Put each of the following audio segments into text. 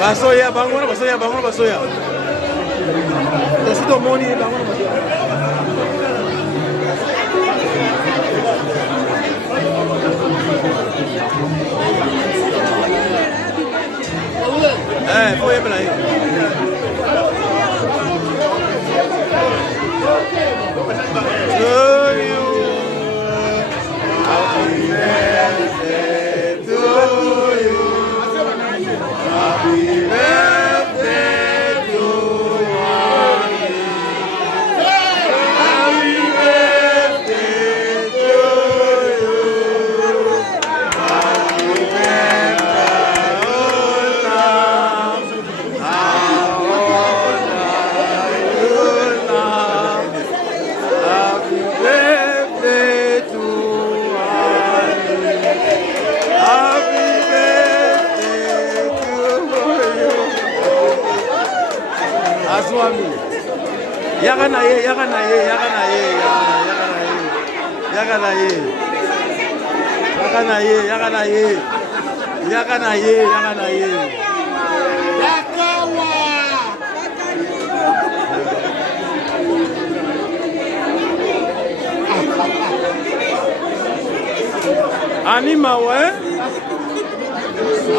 Basoya bango na basoya. Tosito moni bango na basoya. Foi para aí.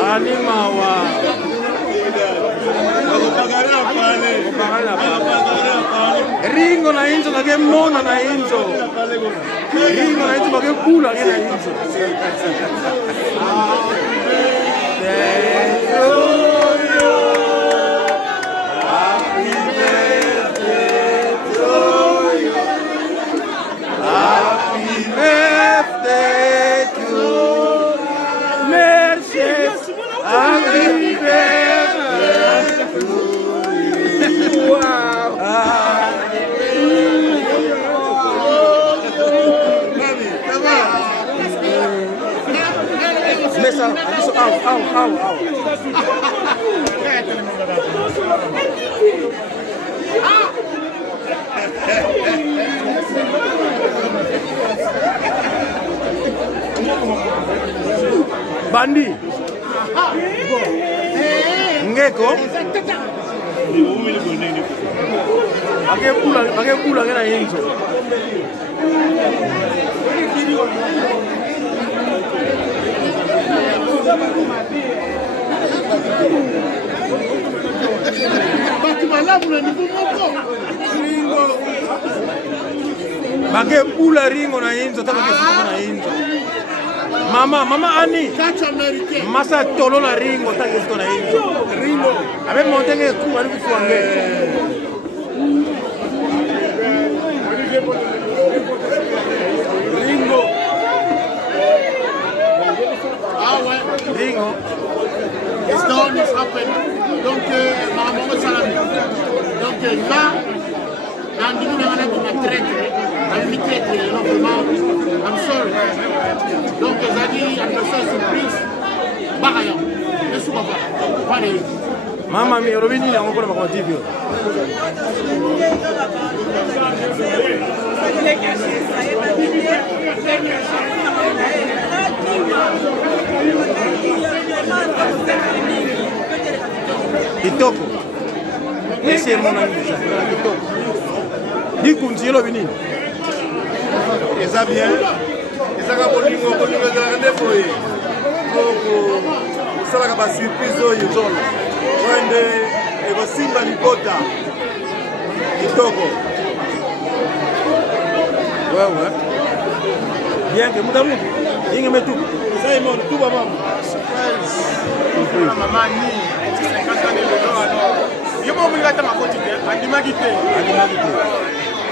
Animawa. Ringo na inzo na mona na inzo. Ringo na inzo bage kula na inzo. Bandi ngeko akekula ngena yinzo bakepula ringo na yinzo takakesika na yinzo. Mama Ani masa tolo na ringo takesika na yinzo ringo abe montenge ku ali kufuange ringo it's done, it's happened. Donc maman salami. Donc là dans du monde on a traité non vraiment I'm sorry. Donc ça dit adversaire surprise bagaya ne souba pas allez mama mi robini yango kona makwa TV kitoko ese mona nisa kitoko dikunzilo binini eza bien ezaka bolingo ezalaka nde boye osalaka basurprise oyo zolo oyo nde ekosimba libota kitoko wewe bien que mutamu inge metu Simon tuba mama maman ni 50 ans de l'eau alors yo mo mulika ta makoti te andimaki te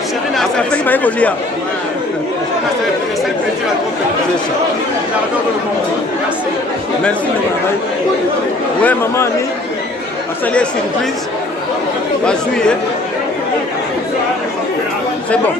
chérie na ça fait baiko lia c'est ça merci ouais maman ni asali surprise bazui c'est bon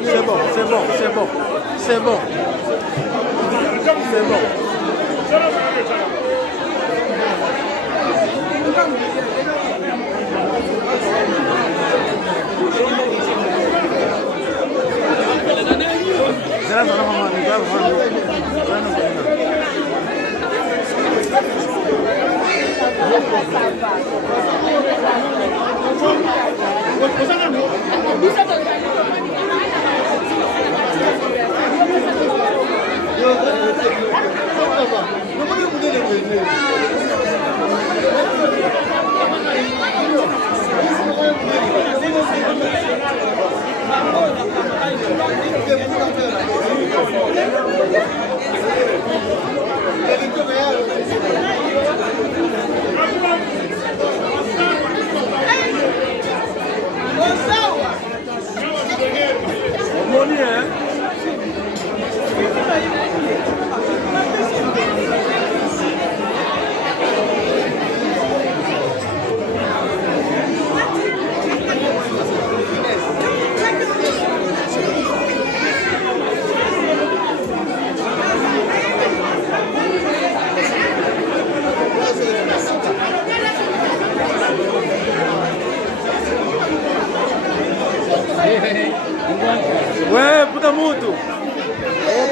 Ouais, puta mutu.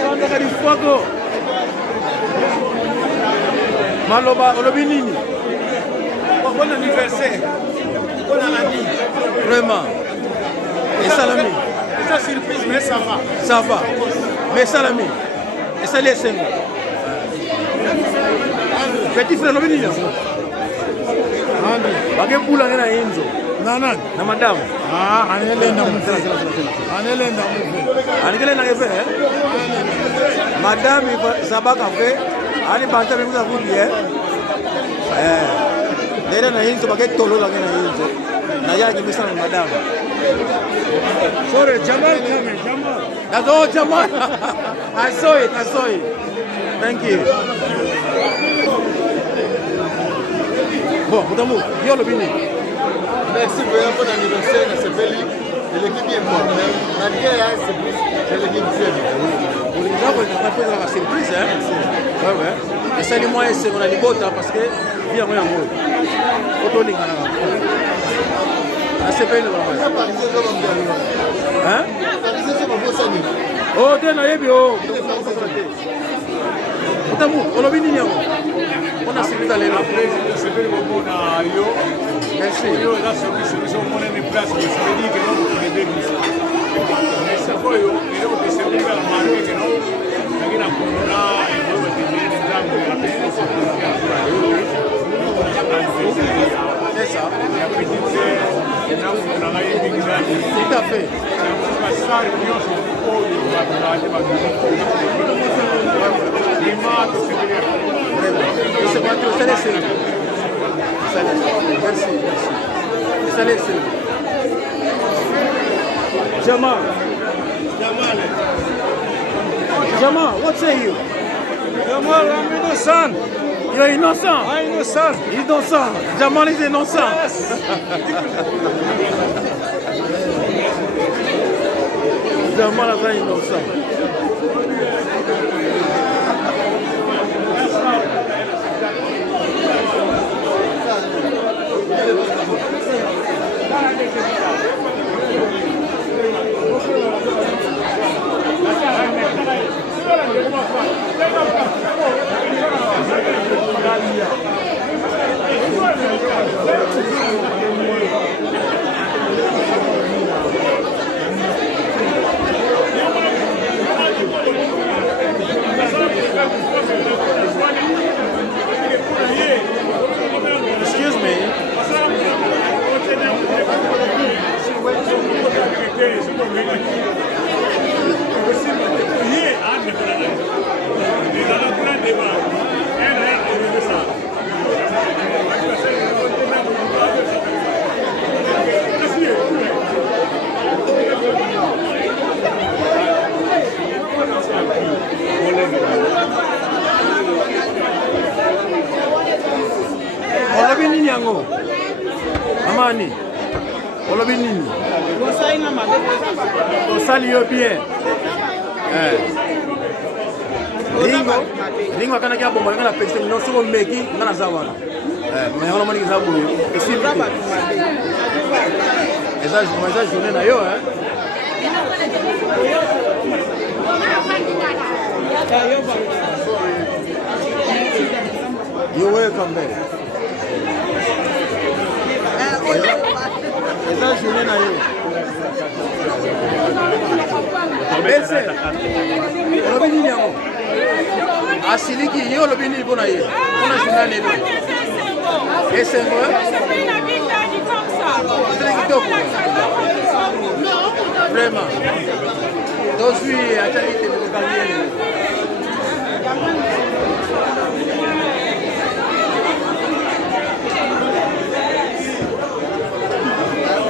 Panda kadi fuego. Maloba olobi nini? Bon anniversaire. Bon année. Vraiment. Et salami. C'est surprise, mais ça va. Ça va. Mais salami. Et ça les cinq. Petit frère olobi nini? André. Bage pula ngena inzo. Nanan. Na madame. Ah, anelenda mufé. Anelenda mufé. Anikele na gefe eh? Madame Sabaka fe. Ani banta mekuza kudi eh? Nere na inzo bage tolo la ngena inzo. Na yaki misa na madame. Sorry, Jamal coming, Jamal. That's all Jamal. I saw it. Thank you. Bon, Boutamu, dis le bini. Merci pour bon anniversaire à ce bel de l'équipe bien quoi. C'est l'équipe bien. Pour les gens, on a fait la surprise, hein? Ouais. Et ça, les moyens, c'est qu'on a les bottes, parce que, viens, moi, en gros. Photo, les gars. C'est pas une hein? Oh, t'es naïf, oh. Boutamu, on a bini, on a suivi dans les mains. Merci. C'est ça. Tout à fait. C'est pas trop, c'est laissé. Merci. C'est laissé. Jamal, what say you? Jamal, I'm innocent. You're innocent. I'm innocent. Innocent. Jamal is innocent. Yes. Jamal is innocent. Excuse me. Olobi nini yango? Amani. Olobi nini? Osali yo bien. Lingo kana kia bomba ngana pekse no so meki ngana zawana. Mais on mani zabu. Ici braba. Eza journée na yo hein. You're welcome there. Eza journée na yo. Bese. Olobi nini yango? Asiliki yo olobi nini bona ye? Bona journée lelo. Esengo. Vraiment. Donc oui, attendez que vous gagnez.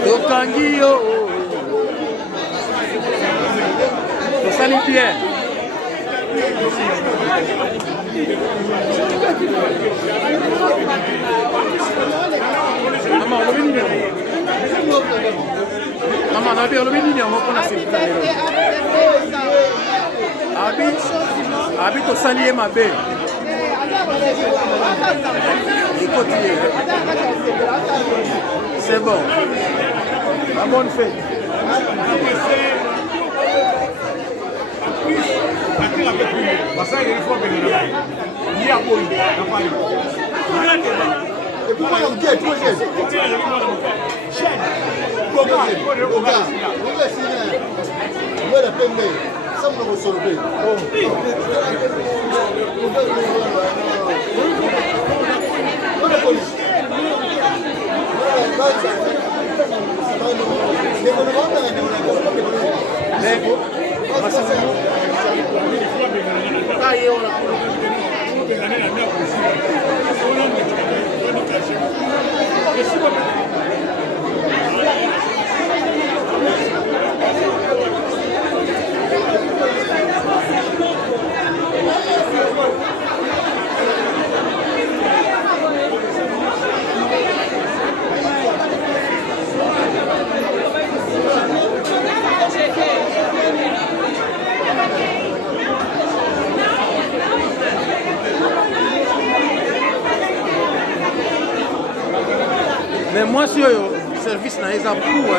Tokangi yo. Tosali bien. Mama, olobi nini yango? Mama, nabi olobi nini yango mpona silika lelo? Abi tosali ye mabe. Écoute, c'est bon. La bonne fête. Et pourquoi on dit tout ça? Mais moi, si le service n'a pas pour,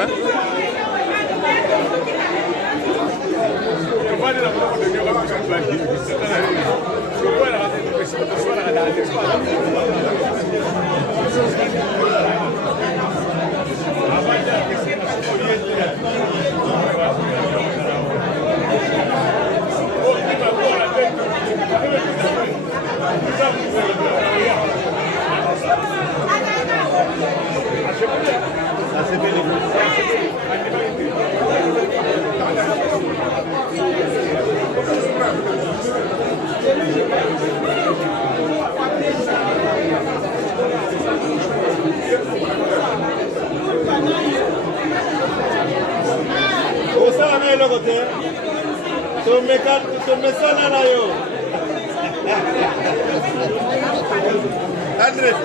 Andrés,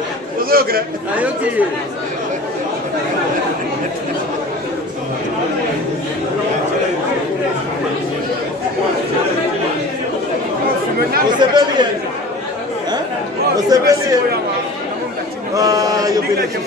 Você vê bien? Você vê bien? Ah, eu vi aqui.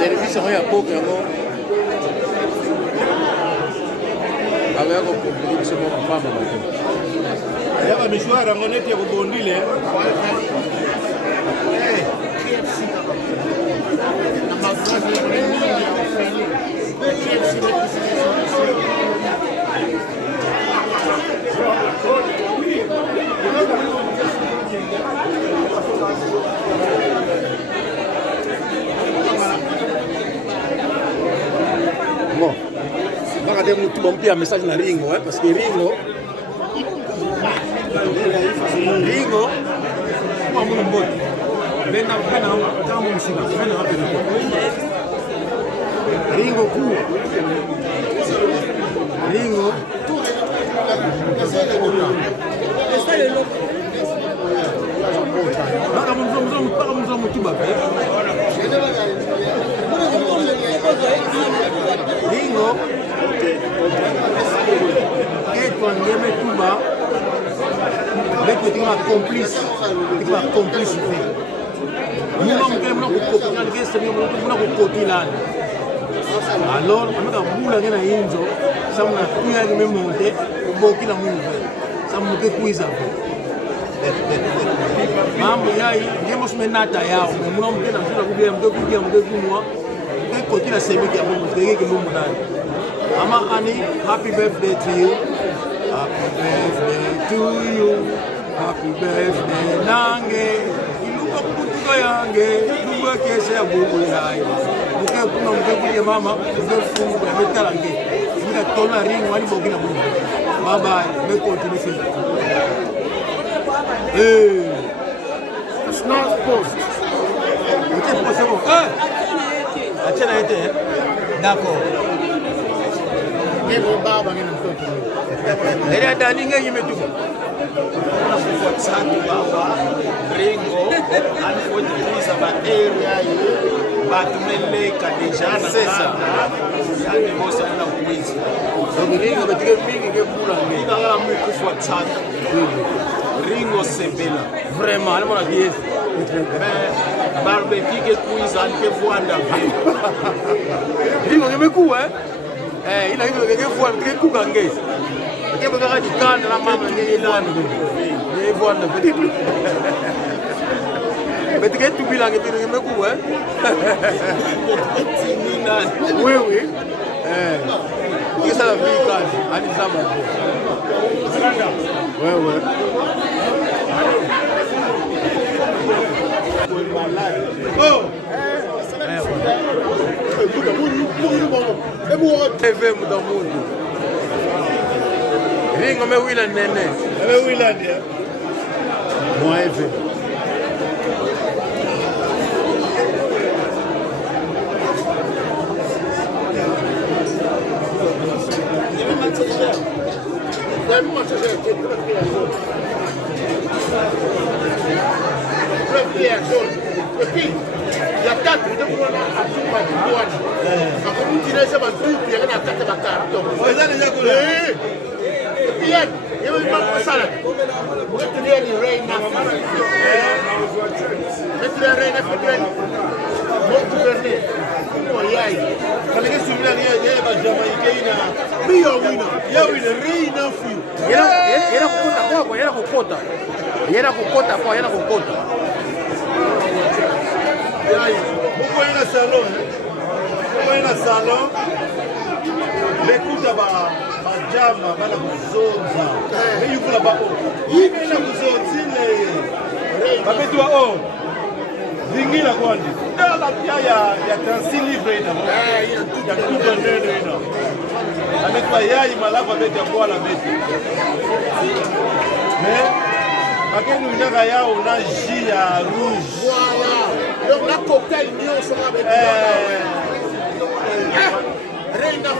service ya pouco yango avec ko production mo mama ba yaba mishwara ngonete kubondile bon baka de mutu bon pia message na Ringo parce que Ringo mbote. Bena kama msika. Ringo kuu. Ringo. Baka mzo mutuba. Ringo. Keto ngeme tuba. Beko tinga complice. Tinga complice. Muna mkele muna kukopina ngese muna kukotilana. Alors, on a boule à Inzo, ça m'a pris à me monter, beaucoup de monde. Ça m'a fait cuisiner. Maman, il y a des choses maintenant à yao, mais moi, on me dit que je Mama Annie, happy birthday to you. Happy birthday to you. Happy birthday, Nange. Iluka kutuka yange, iluka kese ya bubu yayo. Muke kuna muke mama, muke fungu ya metalange. Muke tona ring wani bogina bubu. Bye bye, me continue. Hey, Snark post. muke poste bon. Achana ete. D'accord. Nemo baba ngena mtoto. Nere dalinga yimetuka. Santo Baba, Ringo, anapojiuliza area hii, batumeleka deja na sasa. Yani bosa na kuizi. Ringo betike mingi kebula ngi. Kala mkufu Santo. Ringo Sebela. Vraiment, ale mona dies. Barbecue ke kuiza ke vuanda vile. Ringo ngemeku ila hiyo ngefua ngekuka ngezi. Ngebe kaka dikanda na mama ngeyilana. Ngeyivona betike. Betike tubila ngemeku Nina wewe kisa la vika ani zama wewe TV muda mundu Ringo me wila nene me wila ndia moi efe Il y a 4 de pour la salon bekuta bajama bana kuzonza eyukula bao yimena kuzonzile babetwa o zingila kwandi ndala pia ya 36 livre ina ya tuba nene ina ametwa yayi malava beta bwala beta mais akenu inaka yao na jus ya rouge voilà donc la cocktail nion sera avec Reina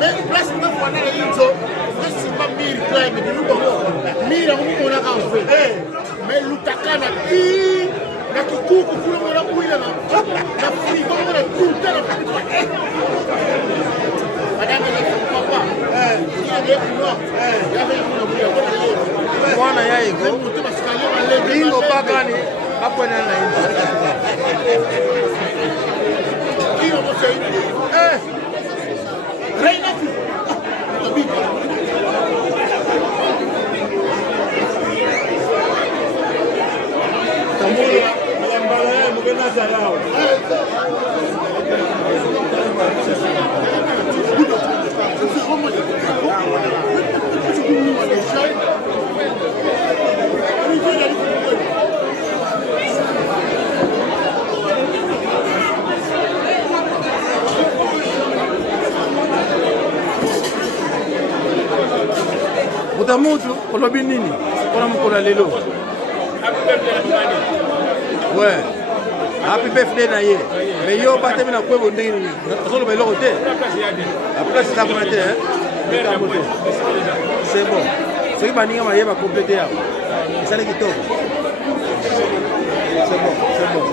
mais place me fona le inzo c'est pas mire climb de luko mira on a fait mais lutakana ti na kikuku kule mwana kuila na frigo mwana tuta na madame na papa ile ndio mwana yaiko Ringo pakani hapo na nje Reina Tamuli mbala yeye mgena zalao Utamutu olobi nini? Kona mkola lelo. Ouais. Happy birthday na ye. Mais yo batemi na kwebo ndenge nini. Solo ba eloko te. La place ça qu'on était hein. C'est bon. C'est que baninga ma ye ba compléter ya. Ça les kitoko. C'est bon, c'est bon.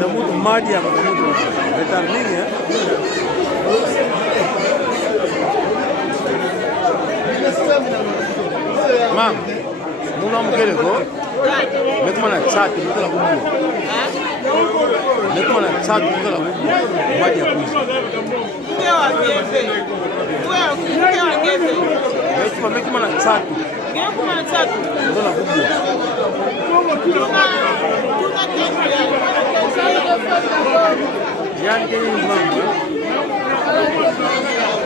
Muito madia, muito determinha. Mam, não não quer go. Me como na chat, me como na bubu. Me como na chat, me como na bubu. Madia kuishi. Me como na chat. Ndo na bubu. Yani ke ni mama.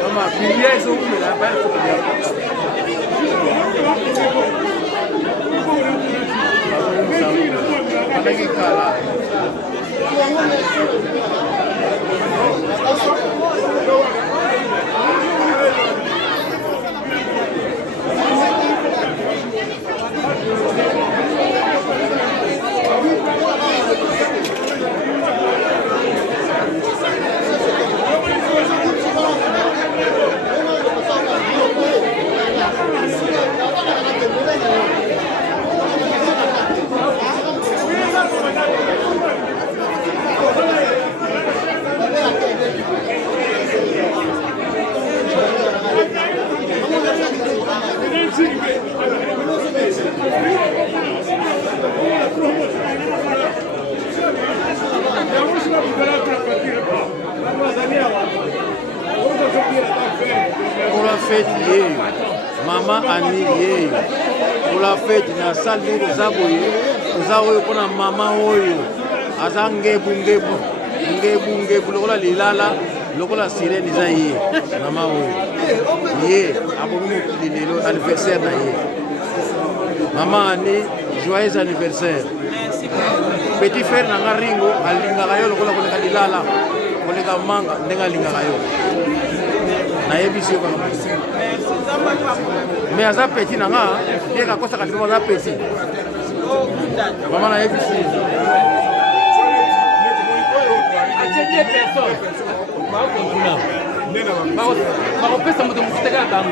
Mama, bilyezo umela baya kuja. Anagi kala. Pour la fête, maman Annie, pour la fête, na salle de Zaboye, Zaboye pour la maman Oyo, Azangebu, lokola lilala, lokola sirène Zaye, maman Oyo, abomo lelo anniversaire na ye. Maman Annie, joyeux anniversaire. Petit frère na Ringo, alingaka yo lokola koleka lilala, koleka manga, ndenga lingaka yo. Na yebisi yo kaka mais aza petit na nga ye kakosaka ndipo aza petit mama na yebisi bakopesa moto mosusu tekala tango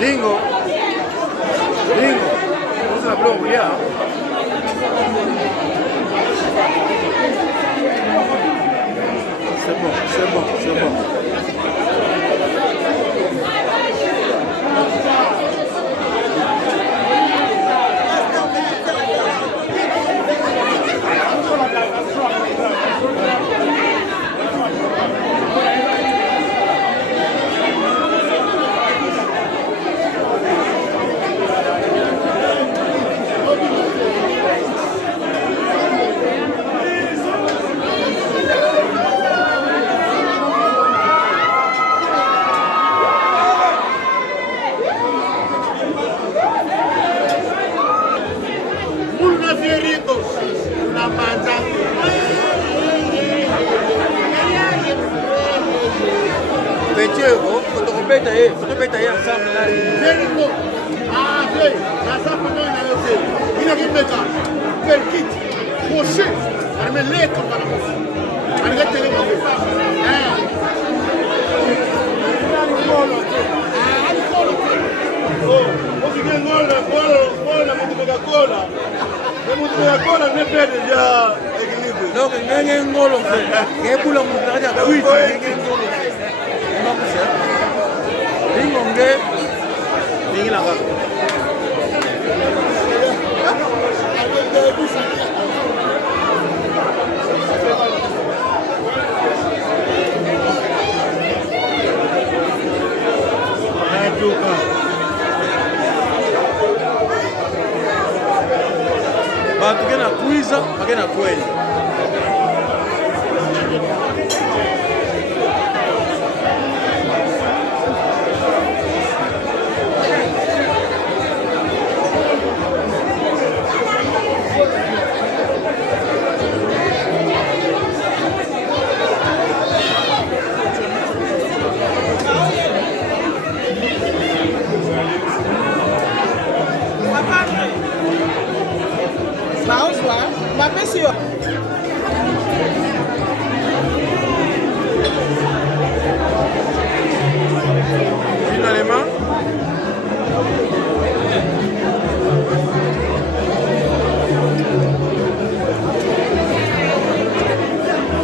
Ringo, vamos a hablar ya. C'est bon. Photobeta ensemble là. Ah, oui, la sape de il a mis Perkit, Rocher, elle met les comme Andike tele ko. Ufike ngona mtu kola. Mtu kola ne pede ya equilibre. Donc ngenge ngolo fe. Ngepula mtu aja kwiti ngenge ngolo fe. Makusha. Bingo nge bingi la ngaka. Batu kena kuiza, bakena kweli.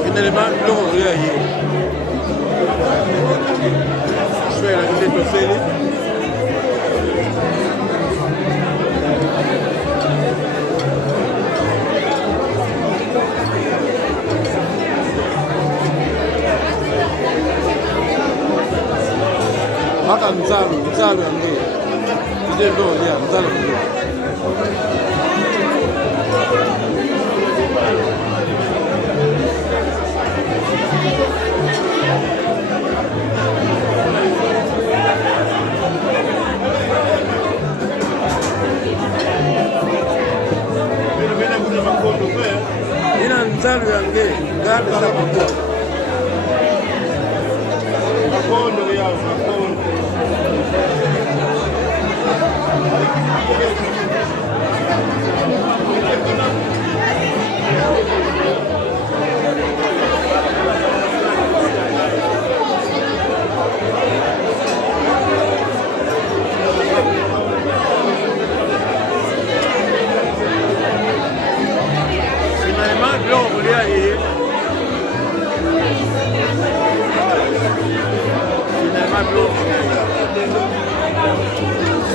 Finalement, l'on réagit. Je vais la quitter tout seul. Maka mzalo yange. Ndio ndo ya mzalo ndio. Ina nzalo yange ngati za makondo. Makondo ya makondo.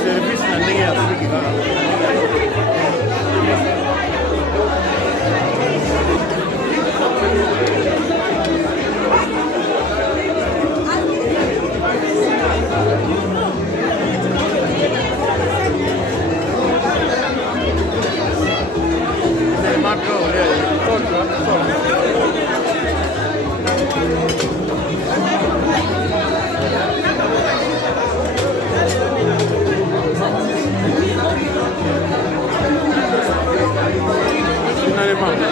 Service na ndenge ya Afrika kaka. Finalement.